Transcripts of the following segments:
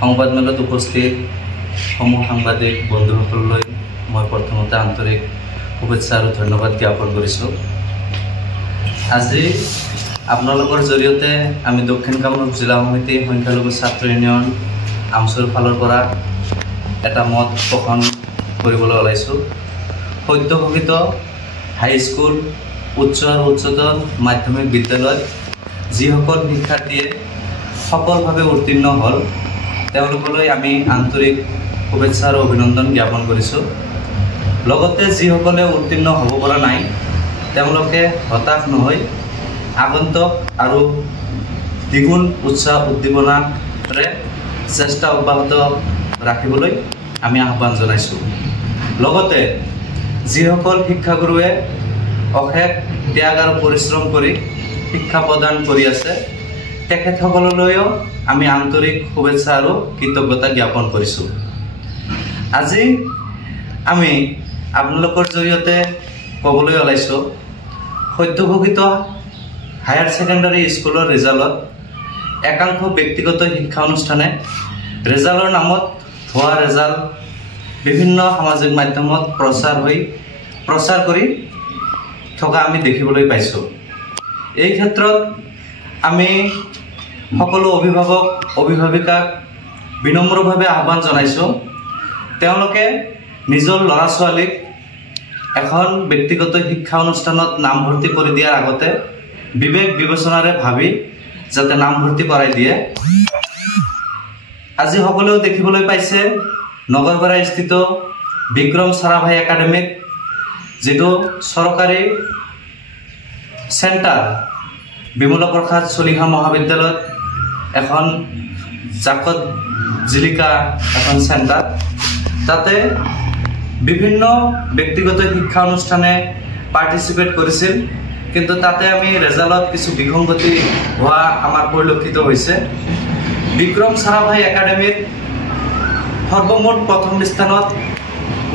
সংবাদমেলত উপস্থিত সমূহ সাংবাদিক বন্ধুসকললৈ মই প্ৰথমতে আন্তৰিক শুভেচ্ছা আৰু ধন্যবাদ জ্ঞাপন কৰিছোঁ। আজি আপোনালোকৰ জৰিয়তে আমি দক্ষিণ কামৰূপ জিলা সমিতি সংখ্যালঘু ছাত্ৰ ইউনিয়ন আমচুৰ ফালৰ পৰা এটা মত পোষণ কৰিবলৈ ওলাইছোঁ। সদ্য ঘোষিত হাইস্কুল, উচ্চ আৰু উচ্চতৰ মাধ্যমিক বিদ্যালয়ত যিসকল শিক্ষাৰ্থীয়ে সফলভাৱে উত্তীৰ্ণ হ'ল তেওঁলোকলৈ আমি আন্তৰিক শুভেচ্ছা আৰু অভিনন্দন জ্ঞাপন কৰিছোঁ। লগতে যিসকলে উত্তীৰ্ণ হ'ব পৰা নাই তেওঁলোকে হতাশ নহৈ আগন্তুক আৰু দ্বিগুণ উৎসাহ উদ্দীপনাৰে চেষ্টা অব্যাহত ৰাখিবলৈ আমি আহ্বান জনাইছোঁ। লগতে যিসকল শিক্ষাগুৰুৱে অশেষ ত্যাগ আৰু পৰিশ্ৰম কৰি শিক্ষা প্ৰদান কৰি আছে তেখেতসকললৈও আমি আন্তৰিক শুভেচ্ছা আৰু কৃতজ্ঞতা জ্ঞাপন কৰিছোঁ। আজি আমি আপোনালোকৰ জৰিয়তে ক'বলৈ ওলাইছোঁ, সদ্য ঘোষিত হায়াৰ ছেকেণ্ডাৰী স্কুলৰ ৰিজাল্টত একাংশ ব্যক্তিগত শিক্ষা অনুষ্ঠানে ৰিজাল্টৰ নামত ভুৱা ৰিজাল্ট বিভিন্ন সামাজিক মাধ্যমত প্ৰচাৰ কৰি থকা আমি দেখিবলৈ পাইছোঁ। এই ক্ষেত্ৰত আমি সকলো অভিভাৱক অভিভাৱিকাক বিনম্ৰভাৱে আহ্বান জনাইছোঁ, তেওঁলোকে নিজৰ ল'ৰা ছোৱালীক এখন ব্যক্তিগত শিক্ষা অনুষ্ঠানত নামভৰ্তি কৰি দিয়াৰ আগতে বিবেক বিবেচনাৰে ভাবি যাতে নামভৰ্তি কৰাই দিয়ে। আজি সকলেও দেখিবলৈ পাইছে নগৰপাৰা স্থিত বিক্ৰম চাৰাভাই একাডেমীত যিটো চৰকাৰী চেণ্টাৰ বিমলা প্ৰসাদ চলিহা মহাবিদ্যালয়ত এখন জাকত জিলিকা এখন চেণ্টাৰ, তাতে বিভিন্ন ব্যক্তিগত শিক্ষা অনুষ্ঠানে পাৰ্টিচিপেট কৰিছিল, কিন্তু তাতে আমি ৰেজাল্টত কিছু বিসংগতি হোৱা আমাৰ পৰিলক্ষিত হৈছে। বিক্ৰম চাৰাভাই একাডেমীত সৰ্বমুঠ প্ৰথম স্থানত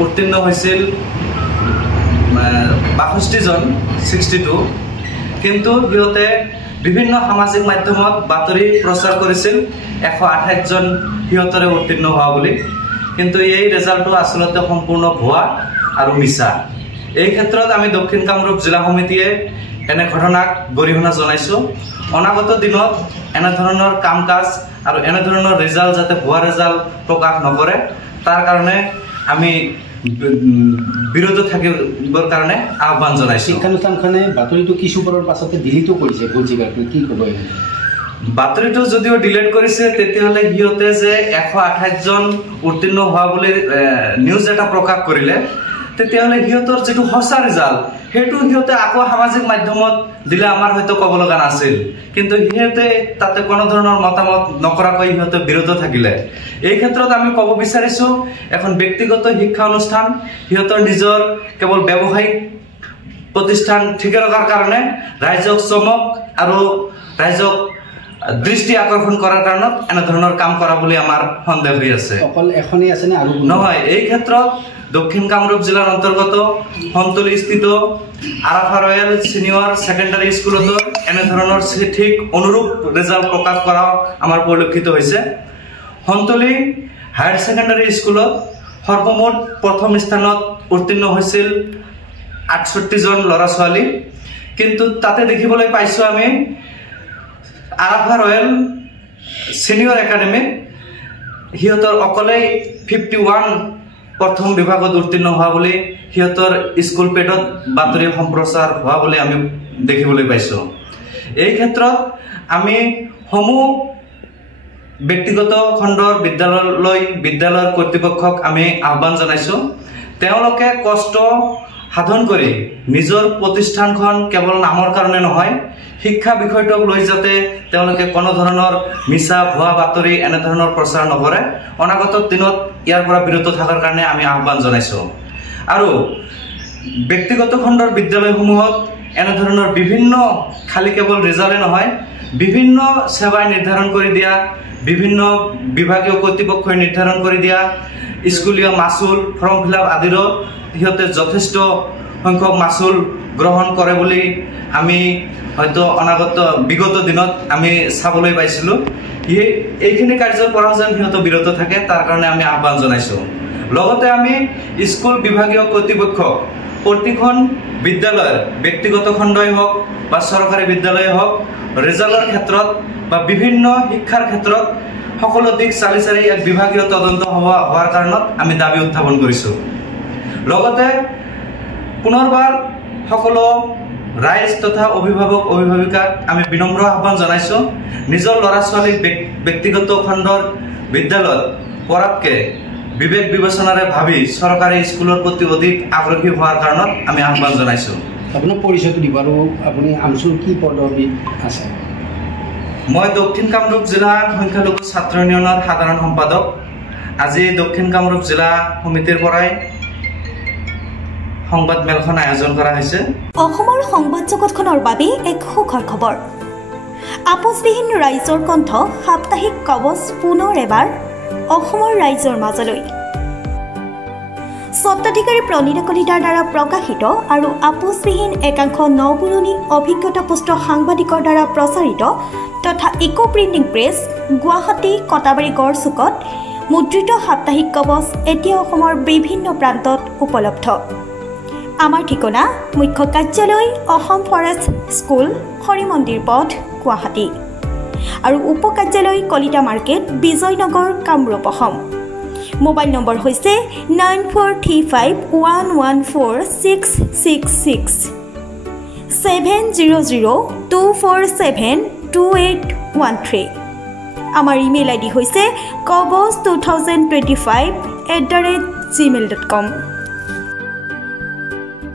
উত্তীৰ্ণ হৈছিল ৬২ জন, 62, কিন্তু সিহঁতে বিভিন্ন সামাজিক মাধ্যমত বাতৰি প্ৰচাৰ কৰিছিল ১২৮ জন সিহঁতৰে উত্তীৰ্ণ হোৱা বুলি, কিন্তু এই ৰেজাল্টটো আচলতে সম্পূৰ্ণ ভুৱা আৰু মিছা। এই ক্ষেত্ৰত আমি দক্ষিণ কামৰূপ জিলা সমিতিয়ে এনে ঘটনাক গৰিহণা জনাইছোঁ। অনাগত দিনত এনেধৰণৰ কাম কাজ আৰু এনেধৰণৰ ৰিজাল্ট যাতে ভুৱা ৰিজাল্ট প্ৰকাশ নকৰে তাৰ কাৰণে আমি বিৰত থাকিবৰ কাৰণে আহ্বান জনাইছোঁ। শিক্ষানুষ্ঠানখনে বাতৰিটো কিছু পৰৰ পাছতে ডিলিটো কৰিছে, কি ক'ব? বাতৰিটো যদিও ডিলিট কৰিছে তেতিয়াহ'লে সিহঁতে যে ১২৮ জন উত্তীৰ্ণ হোৱা বুলি নিউজ এটা প্ৰকাশ কৰিলে, তেতিয়াহ'লে সিহঁতৰ যিটো সঁচা ৰিজাল্ট সেইটো সিহঁতে আকৌ সামাজিক মাধ্যমত দিলে আমাৰ হয়তো ক'ব লগা নাছিল, কিন্তু সিহঁতে তাতে কোনো ধৰণৰ মতামত নকৰাকৈ সিহঁতে বিৰত থাকিলে। এই ক্ষেত্ৰত আমি ক'ব বিচাৰিছোঁ, এখন ব্যক্তিগত শিক্ষা অনুষ্ঠান সিহঁতৰ নিজৰ কেৱল ব্যৱসায়িক প্ৰতিষ্ঠান ঠিকে ৰখাৰ কাৰণে ৰাইজক চমক আৰু ৰাইজক দৃষ্টি আকৰ্ষণ কৰাৰ কাৰণত এনেধৰণৰ কাম কৰা বুলি আমাৰ সন্দেহ হৈ আছে। অকল এখনেই আছে নে আৰু নহয়? এই ক্ষেত্ৰত দক্ষিণ কামৰূপ জিলাৰ অন্তৰ্গত সন্তলীস্থিত আৰাফা ৰয়েল ছিনিয়ৰ ছেকেণ্ডাৰী স্কুলতো এনেধৰণৰ ঠিক অনুৰূপ ৰিজাল্ট প্ৰকাশ কৰা আমাৰ পৰিলক্ষিত হৈছে। সন্তলী হায়াৰ ছেকেণ্ডাৰী স্কুলত সৰ্বমুঠ প্ৰথম স্থানত উত্তীৰ্ণ হৈছিল ৬৮ জন ল'ৰা ছোৱালী, কিন্তু তাতে দেখিবলৈ পাইছোঁ আমি আৰাফা ৰয়েল ছিনিয়ৰ একাডেমীত সিহঁতৰ অকলেই 51 প্ৰথম বিভাগত উত্তীৰ্ণ হোৱা বুলি সিহঁতৰ স্কুল পেডত বাতৰি সম্প্ৰচাৰ হোৱা বুলি আমি দেখিবলৈ পাইছোঁ। এই ক্ষেত্ৰত আমি সমূহ ব্যক্তিগত খণ্ডৰ বিদ্যালয়ৰ কৰ্তৃপক্ষক আমি আহ্বান জনাইছোঁ, তেওঁলোকে কষ্ট সাধন কৰি নিজৰ প্ৰতিষ্ঠানখন কেৱল নামৰ কাৰণে নহয়, শিক্ষা বিষয়টোক লৈ যাতে তেওঁলোকে কোনো ধৰণৰ মিছা ভুৱা বাতৰি এনেধৰণৰ প্ৰচাৰ নকৰে, অনাগত দিনত ইয়াৰ পৰা বিৰত থকাৰ কাৰণে আমি আহ্বান জনাইছোঁ। আৰু ব্যক্তিগত খণ্ডৰ বিদ্যালয়সমূহত এনেধৰণৰ বিভিন্ন খালি কেৱল ৰিজাল্টে নহয়, বিভিন্ন সেৱাই নিৰ্ধাৰণ কৰি দিয়া, বিভিন্ন বিভাগীয় কৰ্তৃপক্ষই নিৰ্ধাৰণ কৰি দিয়া স্কুলীয় মাচুল, ফৰ্ম ফিল আপ আদিৰো সিহঁতে যথেষ্ট সংখ্যক মাচুল গ্ৰহণ কৰে বুলি আমি হয়তো অনাগত বিগত দিনত আমি চাবলৈ পাইছিলোঁ। এইখিনি কাৰ্যৰ পৰা যেন সিহঁত বিৰত থাকে তাৰ কাৰণে আমি আহ্বান জনাইছোঁ। লগতে আমি স্কুল বিভাগীয় কৰ্তৃপক্ষক প্ৰতিখন বিদ্যালয়ৰ ব্যক্তিগত খণ্ডই হওক বা চৰকাৰী বিদ্যালয় হওক ৰিজাল্টৰ ক্ষেত্ৰত বা বিভিন্ন শিক্ষাৰ ক্ষেত্ৰত সকলো দিশ চালি চালি এক বিভাগীয় তদন্ত হোৱাৰ কাৰণত আমি দাবী উত্থাপন কৰিছোঁ। লগতে পুনৰবাৰ সকলো ৰাইজ তথা অভিভাৱক অভিভাৱিকাক আমি বিনম্ৰ আহ্বান জনাইছোঁ, নিজৰ ল'ৰা ছোৱালীক ব্যক্তিগত খণ্ডৰ বিদ্যালয়ত পঢ়াতকৈ বিবেক বিবেচনাৰে ভাবি চৰকাৰী স্কুলৰ প্ৰতি অধিক আগ্ৰহী হোৱাৰ কাৰণত আমি আহ্বান জনাইছোঁ। আপোনাৰ পৰিচয়টো দিব আৰু আপুনি আমচুৰ কি পদবীত আছে? মই দক্ষিণ কামৰূপ জিলা সংখ্যালঘু ছাত্ৰ ইউনিয়নৰ সাধাৰণ সম্পাদক। আজি দক্ষিণ কামৰূপ জিলা সমিতিৰ পৰাই সংবাদ মেলখন আয়োজন কৰা হৈছে। অসমৰ সংবাদ জগতখনৰ বাবে এক সুখৰ খবৰ। আপোচবিহীন ৰাইজৰ কণ্ঠ সাপ্তাহিক কবচ পুনৰ এবাৰ অসমৰ ৰাইজৰ মাজলৈ। স্বত্বাধিকাৰী প্ৰণীতা কলিতাৰ দ্বাৰা প্ৰকাশিত আৰু আপোচবিহীন একাংশ নপুৰণি অভিজ্ঞতাপুষ্ট সাংবাদিকৰ দ্বাৰা প্ৰচাৰিত তথা eco printing press Guwahati Katabari গড়চুকত মুদ্ৰিত সাপ্তাহিক কবচ এতিয়া অসমৰ বিভিন্ন প্ৰান্তত উপলব্ধ। আমাৰ ঠিকনা মুখ্য কাৰ্যালয় অসম ফৰেষ্ট স্কুল হৰিমন্দিৰ পথ গুৱাহাটী আৰু উপ কাৰ্যালয় Kalita market Bijoynagar Kamrup Assam. Mobile number হৈছে 9435114666 70024728813। আমাৰ ইমেইল আইডি হৈছে kobos2025@gmail.com।